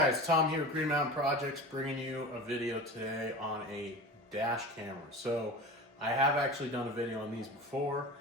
guys, Tom here with Green Mountain Projects, bringing you a video today on a dash camera. So I have actually done a video on these before.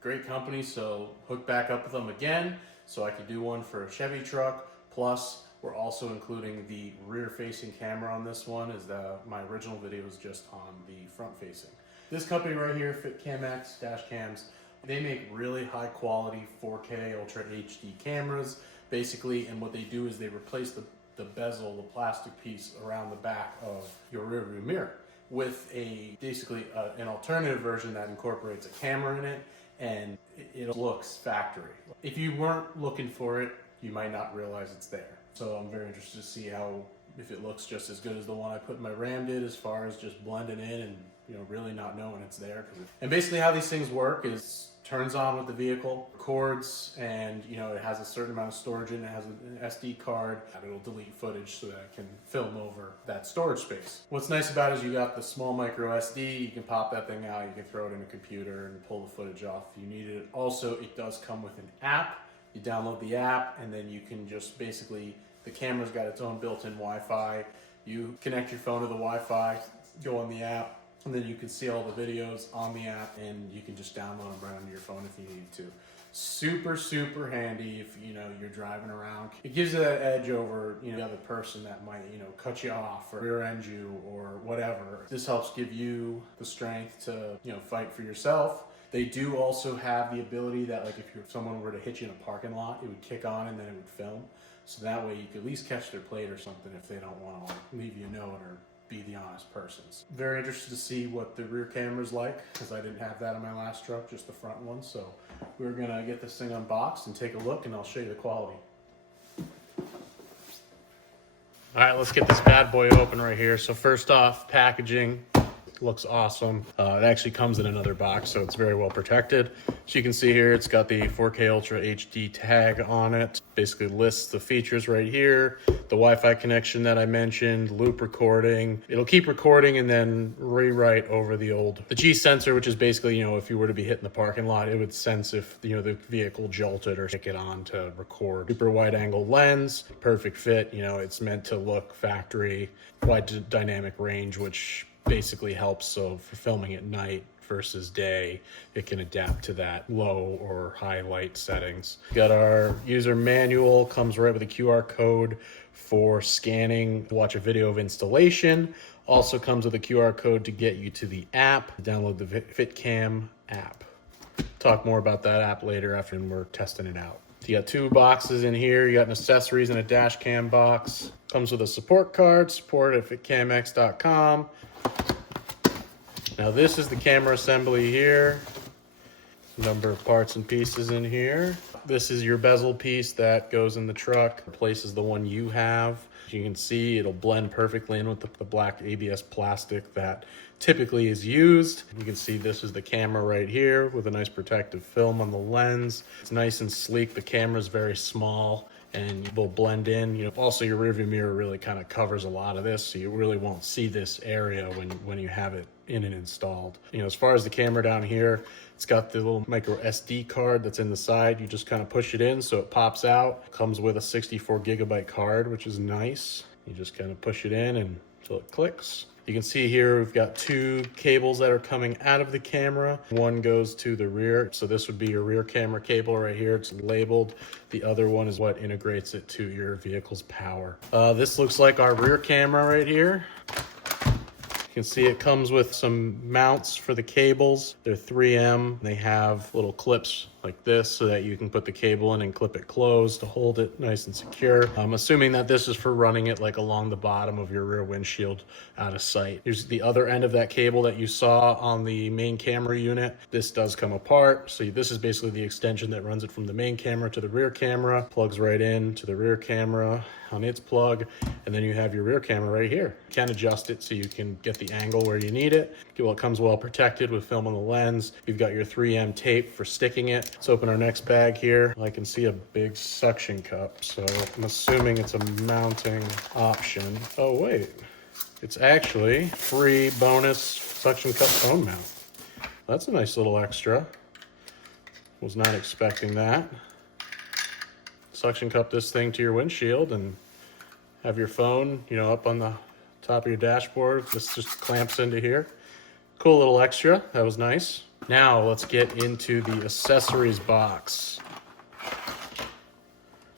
Great company, so hooked back up with them again so I could do one for a Chevy truck. Plus we're also including the rear facing camera on this one, as my original video was just on the front facing. This company right here, FITCAMX dash cams, they make really high quality 4K Ultra HD cameras basically, and what they do is they replace the bezel, the plastic piece around the back of your rear view mirror with basically an alternative version that incorporates a camera in it, and it looks factory. If you weren't looking for it, you might not realize it's there. So I'm very interested to see if it looks just as good as the one I put in my Ram did, as far as just blending in and really not knowing it's there. And basically how these things work is turns on with the vehicle, records, and it has a certain amount of storage in it. It has an SD card, and it'll delete footage so that it can film over that storage space. What's nice about it is you got the small micro SD, you can pop that thing out, you can throw it in a computer and pull the footage off if you need it. Also, it does come with an app. You download the app, and then you can just basically, the camera's got its own built-in Wi-Fi. You connect your phone to the Wi-Fi, go on the app, and then you can see all the videos on the app, and you can just download them right onto your phone if you need to. Super, super handy if you're driving around. It gives you that edge over the other person that might cut you off or rear end you or whatever. This helps give you the strength to fight for yourself. They do also have the ability that, like, if someone were to hit you in a parking lot, it would kick on and then it would film. So that way you could at least catch their plate or something if they don't want to leave you a note or be the honest persons. Very interested to see what the rear camera's like, because I didn't have that in my last truck, just the front one. So we're gonna get this thing unboxed and take a look, and I'll show you the quality. All right, let's get this bad boy open right here. So first off, packaging looks awesome. It actually comes in another box, so it's very well protected. So you can see here, it's got the 4K Ultra HD tag on it. Basically lists the features right here, the Wi-Fi connection that I mentioned, loop recording. It'll keep recording and then rewrite over the G sensor, which is basically, if you were to be hit in the parking lot, it would sense if the vehicle jolted or kick it on to record. Super wide angle lens, perfect fit. It's meant to look factory. Wide dynamic range, which basically helps, so for filming at night versus day, it can adapt to that low or high light settings. Got our user manual, comes right with a QR code for scanning to watch a video of installation. Also comes with a QR code to get you to the app. Download the FitCam app. Talk more about that app later after we're testing it out. You got two boxes in here. You got an accessories and a dash cam box. Comes with a support card, support at FITCAMX.com. Now this is the camera assembly here. Number of parts and pieces in here. This is your bezel piece that goes in the truck, replaces the one you have. As you can see, it'll blend perfectly in with the black ABS plastic that typically is used. You can see this is the camera right here with a nice protective film on the lens. It's nice and sleek. The camera is very small and will blend in. Also your rearview mirror really kind of covers a lot of this, so you really won't see this area when you have it in and installed. As far as the camera down here, it's got the little micro SD card that's in the side. You just kind of push it in so it pops out. Comes with a 64 gigabyte card, which is nice. You just kind of push it in until it clicks. You can see here we've got two cables that are coming out of the camera. One goes to the rear, so this would be your rear camera cable right here. It's labeled. The other one is what integrates it to your vehicle's power. This looks like our rear camera right here. You can see it comes with some mounts for the cables. They're 3M. They have little clips like this so that you can put the cable in and clip it closed to hold it nice and secure. I'm assuming that this is for running it like along the bottom of your rear windshield out of sight. Here's the other end of that cable that you saw on the main camera unit. This does come apart. So this is basically the extension that runs it from the main camera to the rear camera. Plugs right in to the rear camera on its plug. And then you have your rear camera right here. You can adjust it so you can get the angle where you need it. Well, it comes well protected with film on the lens. You've got your 3M tape for sticking it. Let's open our next bag here. I can see a big suction cup, so I'm assuming it's a mounting option. Oh wait, it's actually free bonus suction cup phone mount. That's a nice little extra. Was not expecting that. suction cup this thing to your windshield and have your phone, you know, up on the top of your dashboard. This just clamps into here. Cool little extra, that was nice. Now let's get into the accessories box.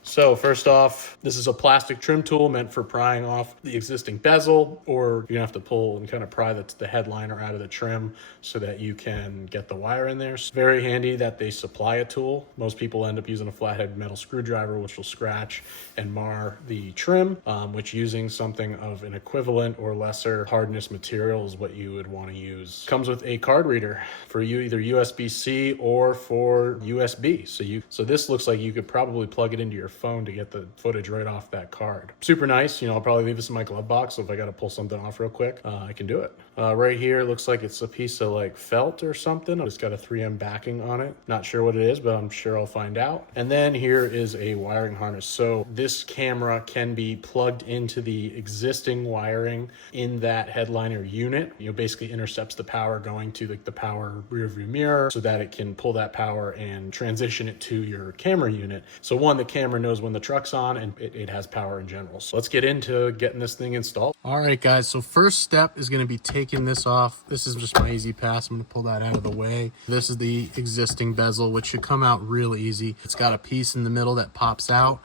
So first off, this is a plastic trim tool meant for prying off the existing bezel, or you're gonna have to pull and kind of pry the headliner out of the trim so that you can get the wire in there. It's very handy that they supply a tool. Most people end up using a flathead metal screwdriver, which will scratch and mar the trim, which using something of an equivalent or lesser hardness material is what you would want to use. Comes with a card reader for you, either USB-C or for USB. So this looks like you could probably plug it into your phone to get the footage right off that card. Super nice. You know, I'll probably leave this in my glove box, so if I got to pull something off real quick, I can do it. Right here, it looks like it's a piece of like felt or something. It's got a 3M backing on it. Not sure what it is, but I'm sure I'll find out. And then here is a wiring harness. So this camera can be plugged into the existing wiring in that headliner unit. You know, basically intercepts the power going to the power rear view mirror so that it can pull that power and transition it to your camera unit. So one, the camera knows when the truck's on, and it has power in general. So let's get into getting this thing installed. All right, guys, so first step is going to be taking this off. This is just my easy pass. I'm going to pull that out of the way. This is the existing bezel, which should come out real easy. It's got a piece in the middle that pops out.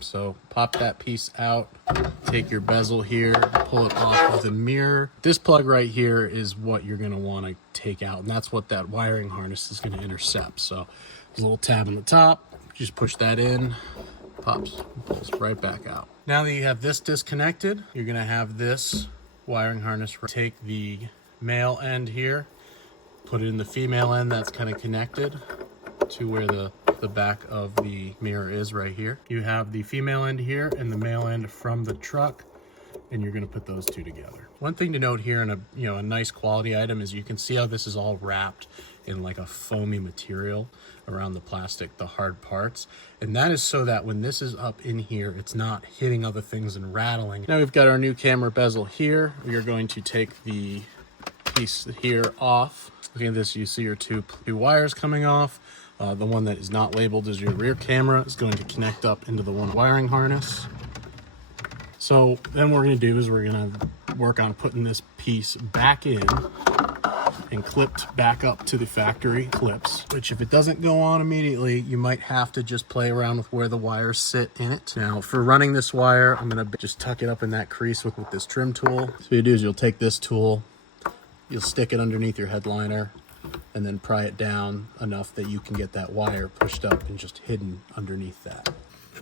So pop that piece out, take your bezel here, pull it off of the mirror. This plug right here is what you're gonna wanna take out, and that's what that wiring harness is gonna intercept. So there's a little tab on the top, just push that in, pops, pulls right back out. Now that you have this disconnected, you're gonna have this wiring harness. Take the male end here, put it in the female end that's kind of connected to where the back of the mirror is right here. You have the female end here and the male end from the truck, and you're going to put those two together. One thing to note here, in a nice quality item, is you can see how this is all wrapped in like a foamy material around the plastic, the hard parts, and that is so that when this is up in here, it's not hitting other things and rattling. Now we've got our new camera bezel here. We are going to take the piece here off. Looking at this, you see your two wires coming off. The one that is not labeled as your rear camera is going to connect up into the one wiring harness. So then what we're going to do is we're going to work on putting this piece back in and clipped back up to the factory clips, which if it doesn't go on immediately, you might have to just play around with where the wires sit in it. Now for running this wire, I'm going to just tuck it up in that crease with this trim tool. So what you do is you'll take this tool, you'll stick it underneath your headliner, and then pry it down enough that you can get that wire pushed up and just hidden underneath that.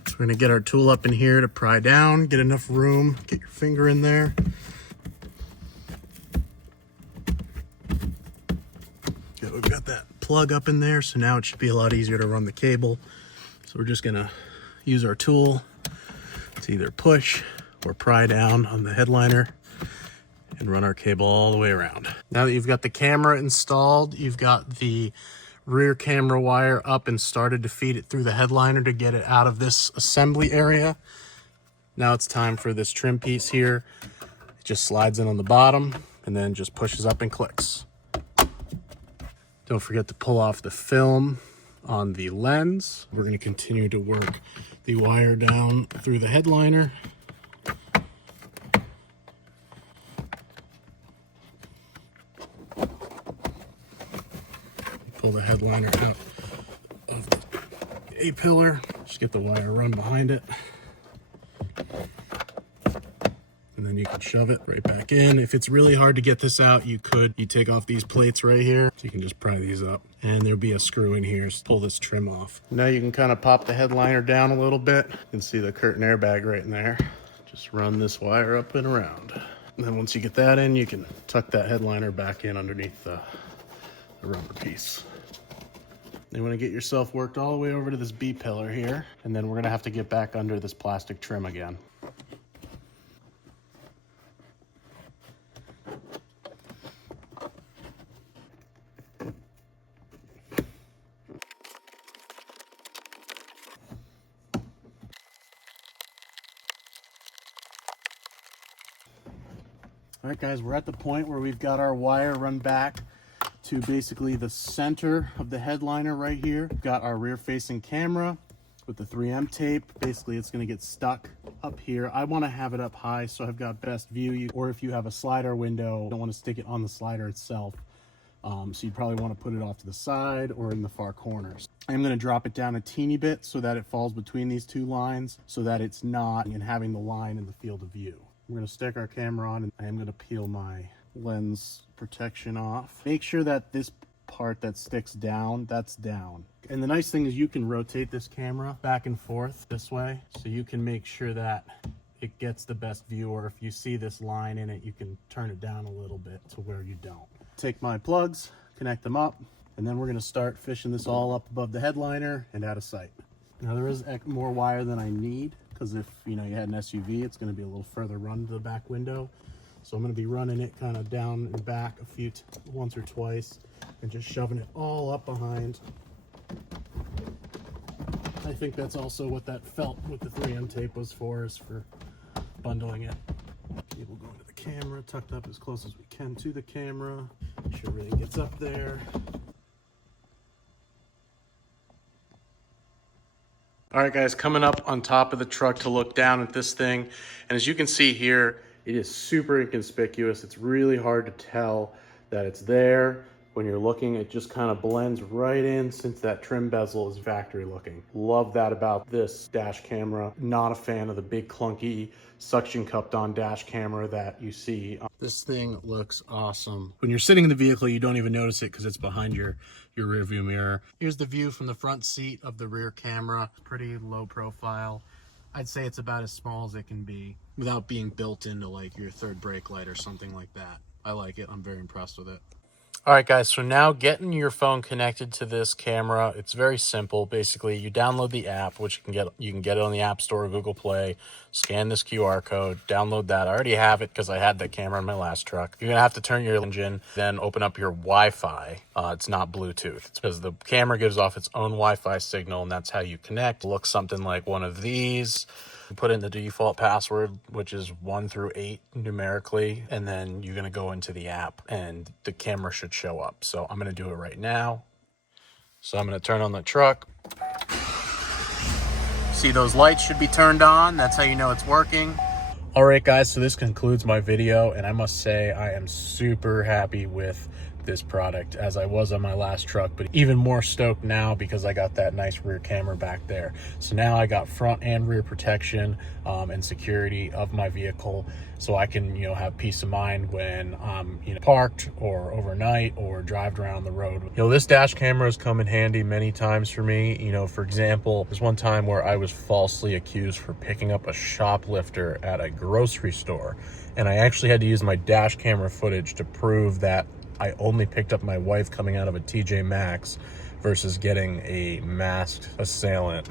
So we're gonna get our tool up in here to pry down, get enough room, get your finger in there. Okay, we've got that plug up in there, so now it should be a lot easier to run the cable. So we're just gonna use our tool to either push or pry down on the headliner and run our cable all the way around. Now that you've got the camera installed, you've got the rear camera wire up and started to feed it through the headliner to get it out of this assembly area. Now it's time for this trim piece here. It just slides in on the bottom and then just pushes up and clicks. Don't forget to pull off the film on the lens. We're going to continue to work the wire down through the headliner. Pull the headliner out of the A-pillar. Just get the wire run behind it. And then you can shove it right back in. If it's really hard to get this out, you take off these plates right here. So you can just pry these up. And there'll be a screw in here to pull this trim off. Now you can kind of pop the headliner down a little bit. You can see the curtain airbag right in there. Just run this wire up and around. And then once you get that in, you can tuck that headliner back in underneath the rubber piece. You want to get yourself worked all the way over to this B pillar here, and then we're going to have to get back under this plastic trim again. All right, guys, we're at the point where we've got our wire run back to basically the center of the headliner right here. We've got our rear facing camera with the 3M tape. Basically it's going to get stuck up here. I want to have it up high so I've got best view. Or if you have a slider window, you don't want to stick it on the slider itself. So you probably want to put it off to the side or in the far corners. I'm going to drop it down a teeny bit so that it falls between these two lines so that it's not in having the line in the field of view. We're going to stick our camera on, and I'm going to peel my lens protection off. Make sure that this part that sticks down, that's down. And the nice thing is you can rotate this camera back and forth this way, so you can make sure that it gets the best view, or if you see this line in it, you can turn it down a little bit to where you don't. Take my plugs, connect them up, and then we're going to start fishing this all up above the headliner and out of sight. Now there is more wire than I need, because if you had an SUV, it's going to be a little further run to the back window. So I'm going to be running it kind of down and back once or twice, and just shoving it all up behind. I think that's also what that felt with the 3M tape was for, is for bundling it. Cable going to the camera, tucked up as close as we can to the camera. Make sure everything gets up there. All right, guys, coming up on top of the truck to look down at this thing. And as you can see here, it is super inconspicuous. It's really hard to tell that it's there. When you're looking, it just kind of blends right in since that trim bezel is factory looking. Love that about this dash camera. Not a fan of the big clunky suction cupped on dash camera that you see. This thing looks awesome. When you're sitting in the vehicle, you don't even notice it because it's behind your rear view mirror. Here's the view from the front seat of the rear camera. Pretty low profile. I'd say it's about as small as it can be without being built into like your third brake light or something like that. I like it. I'm very impressed with it. All right, guys, so now getting your phone connected to this camera, it's very simple. Basically, you download the app, which you can get it on the App Store or Google Play, scan this QR code, download that. I already have it because I had that camera in my last truck. You're going to have to turn your engine, then open up your Wi-Fi. It's not Bluetooth. It's because the camera gives off its own Wi-Fi signal, and that's how you connect. It looks something like one of these. Put in the default password, which is 1 through 8 numerically, and then you're going to go into the app and the camera should show up. So I'm going to do it right now. So I'm going to turn on the truck. See, those lights should be turned on. That's how you know it's working. All right, guys, so this concludes my video, and I must say I am super happy with this product, as I was on my last truck, but even more stoked now because I got that nice rear camera back there. So now I got front and rear protection and security of my vehicle, so I can have peace of mind when I'm parked or overnight or drive around the road. This dash camera has come in handy many times for me. For example, there's one time where I was falsely accused for picking up a shoplifter at a grocery store, and I actually had to use my dash camera footage to prove that I only picked up my wife coming out of a TJ Maxx versus getting a masked assailant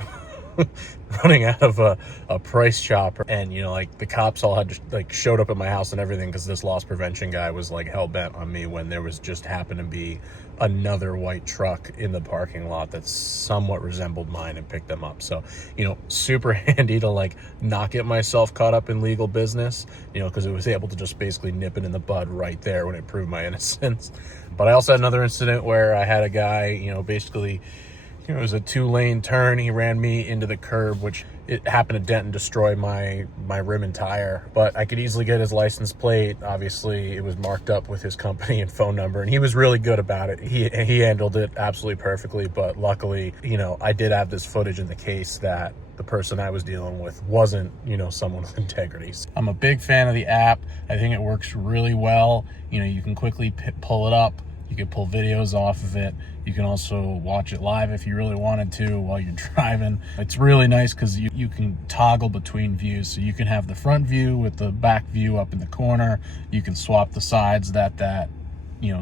running out of a price chopper. And the cops all had to showed up at my house and everything because this loss prevention guy was hell-bent on me when there was just happened to be another white truck in the parking lot that somewhat resembled mine and picked them up. So super handy to not get myself caught up in legal business, because it was able to just basically nip it in the bud right there when it proved my innocence. But I also had another incident where I had a guy basically it was a 2-lane turn. He ran me into the curb, which it happened to dent and destroy my rim and tire. But I could easily get his license plate. Obviously, it was marked up with his company and phone number, and he was really good about it. He handled it absolutely perfectly. But luckily, I did have this footage in the case that the person I was dealing with wasn't, someone with integrity. I'm a big fan of the app. I think it works really well. You can quickly pull it up. You can pull videos off of it. You can also watch it live if you really wanted to while you're driving. It's really nice because you can toggle between views. So you can have the front view with the back view up in the corner. You can swap the sides that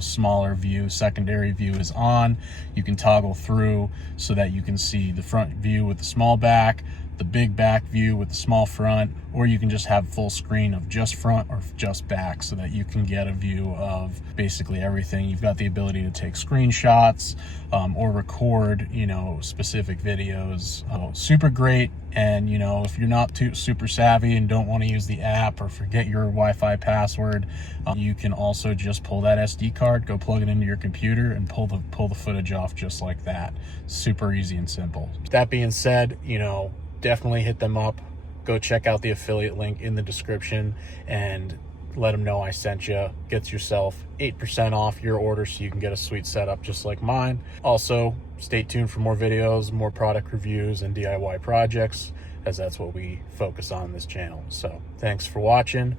smaller view, secondary view is on. You can toggle through so that you can see the front view with the small back, the big back view with the small front, or you can just have full screen of just front or just back so that you can get a view of basically everything. You've got the ability to take screenshots or record, you know, specific videos. Super great. And, you know, if you're not too super savvy and don't want to use the app or forget your Wi-Fi password, you can also just pull that SD card, go plug it into your computer, and pull the footage off just like that. Super easy and simple. That being said, you know, definitely hit them up. Go check out the affiliate link in the description and let them know I sent you. Gets yourself 8% off your order so you can get a sweet setup just like mine. Also, stay tuned for more videos, more product reviews, and DIY projects, as that's what we focus on this channel. So thanks for watching.